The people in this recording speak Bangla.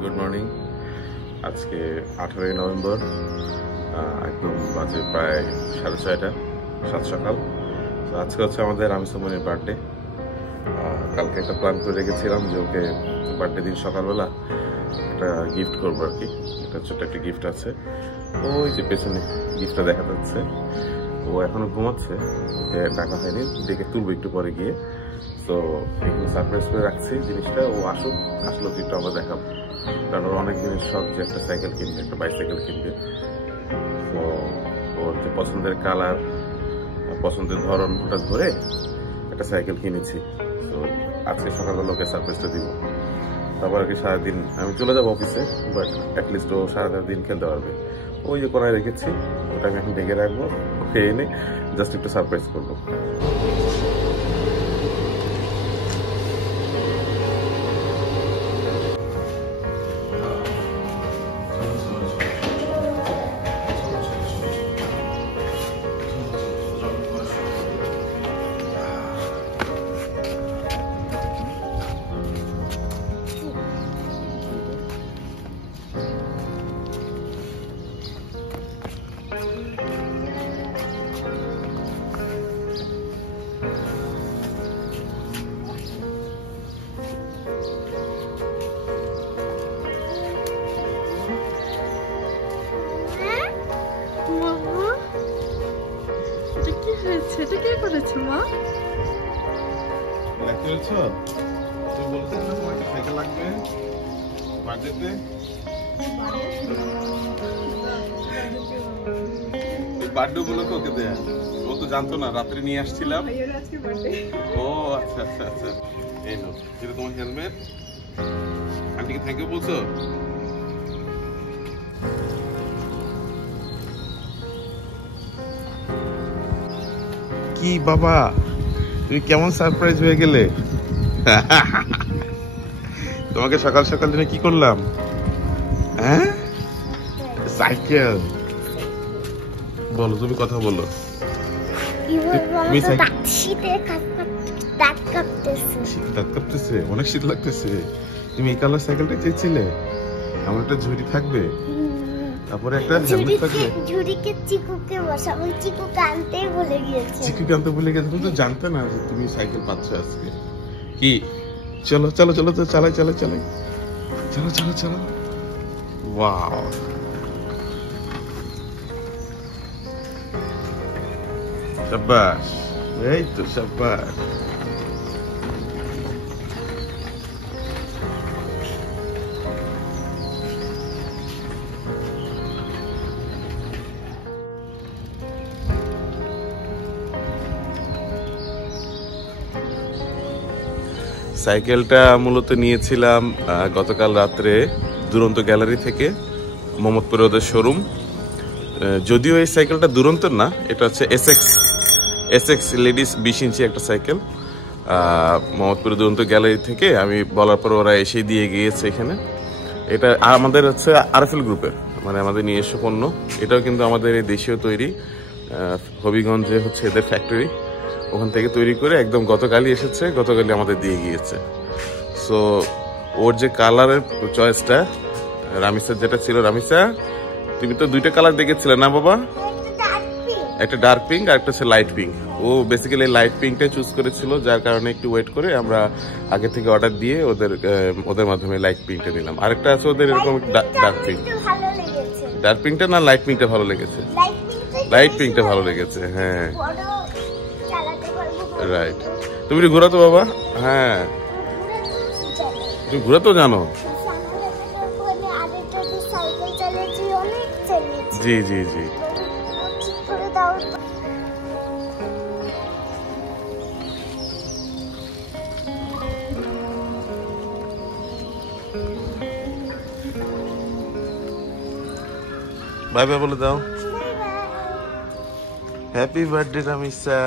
Good morning. আজকে 18ই নভেম্বর, একদম বাজে প্রায় 6:30, 7 সকাল। তো আজকে হচ্ছে আমাদের রামিসামনির বার্থডে। কালকে একটা প্ল্যান করে রেখেছিলাম যে ওকে বার্থডে দিন সকালবেলা একটা গিফট করবো আর কি। এটা ছোট্ট একটা গিফট আছে, ওই যে পেছনে গিফটটা দেখা যাচ্ছে। ও এখনো ঘুমাচ্ছে, ওকে ডাকা হয়নি, ডেকে তুলবো একটু পরে গিয়ে। তো এগুলো সারপ্রাইজ করে রাখছি জিনিসটা। ও আসলো কিন্তু আমরা দেখাবো, কারণ ওর অনেক দিনের শখ যে একটা সাইকেল কিনবে, একটা বাইসাইকেল কিনবে। তো ওর যে পছন্দের কালার, পছন্দের ধরন, ওটা ধরে একটা সাইকেল কিনেছি। তো আজকে সকালবেলা ওকে সারপ্রাইজটা দিব। তারপর আর কি সারাদিন আমি চলে যাবো অফিসে, বাট অ্যাটলিস্ট ও সারাদিন খেলতে পারবে। ওই যে কোনায় রেখেছি, ওটা আমি এখন ডেকে রাখবো, ওকে এনে জাস্ট একটু সারপ্রাইজ করবো। এটা কে করেছে মা? দেখতে পাচ্ছ, তুমি বলতে না তোমার একটা সাইকেল লাগবে বার্থডেতে। বার্থডে উপলক্ষে ওকে দেয়া, ও তো জানতো না, রাত্রে নিয়ে আসছিলাম। ও আচ্ছা আচ্ছা আচ্ছা, এই নাও, এটা তোমার হেলমেট। আন্টিকে থ্যাংক ইউ বলছো? কি বাবা, তুমি কেমন সারপ্রাইজ হয়ে গেলে? তোমাকে সকাল সকাল দিনে কি করলাম? হ্যাঁ, সাইকেল। বলো, তুমি কথা বলো। দাঁত কাঁপতেছে, অনেক শীত লাগতেছে। তুমি এই কালার সাইকেলটা চেয়েছিলে? আমার একটা ঝুড়ি থাকবে, তারপরে একটা হেলমেট থাকবে। ঝুড়িকে চিকুকে বসাবো, চিকুকে আনতে ভুলে গিয়েছে। চিকুকে আনতে ভুলে গেছে, তুমি তো জানতে না যে তুমি সাইকেল পাচ্ছ আজকে। কি, চলো চলো চলো, তো চালাই চালাই চালাই, চলো চলো চলো। ওয়াও, শাবাশ, এই তো শাবাশ। সাইকেলটা মূলত নিয়েছিলাম গতকাল রাত্রে দুরন্ত গ্যালারি থেকে, মোহাম্মদপুরে ওদের শোরুম। যদিও এই সাইকেলটা দুরন্তর না, এটা হচ্ছে এসএক্স লেডিস 20 ইঞ্চি একটা সাইকেল। মোহাম্মদপুরে দুরন্ত গ্যালারি থেকে আমি বলার পর ওরা এসে দিয়ে গিয়েছে এখানে। এটা আমাদের হচ্ছে আরএফএল গ্রুপের, মানে আমাদের নিজস্ব পণ্য। এটাও কিন্তু আমাদের এই দেশীয় তৈরি, হবিগঞ্জে হচ্ছে এদের ফ্যাক্টরি, ওখান থেকে তৈরি করে একদম গতকালই এসেছে, গতকালই আমাদের দিয়ে গিয়েছে। সো ওর যে কালারের চয়েসটা, রামিসার যেটা ছিল, রামিসা তুমি তো দুইটা কালার দেখেছিলে না বাবা? একটা ডার্ক পিঙ্ক আর একটা হচ্ছে লাইট পিঙ্ক। ও বেসিক্যালি লাইট পিঙ্কটাই চুজ করেছিল, যার কারণে একটু ওয়েট করে আমরা আগে থেকে অর্ডার দিয়ে ওদের মাধ্যমে লাইট পিঙ্কটা নিলাম। আরেকটা আছে ওদের এরকম ডার্ক পিঙ্ক। ডার্ক পিঙ্কটা না লাইট পিঙ্কটা ভালো লেগেছে? লাইট পিঙ্কটা ভালো লেগেছে, হ্যাঁ রাইট। তুমি একটু ঘোরাতো বাবা। হ্যাঁ, তুমি ঘোরাতো জানো? জি জি জি। বাই বাই বলে দাও। Happy birthday Ramisa.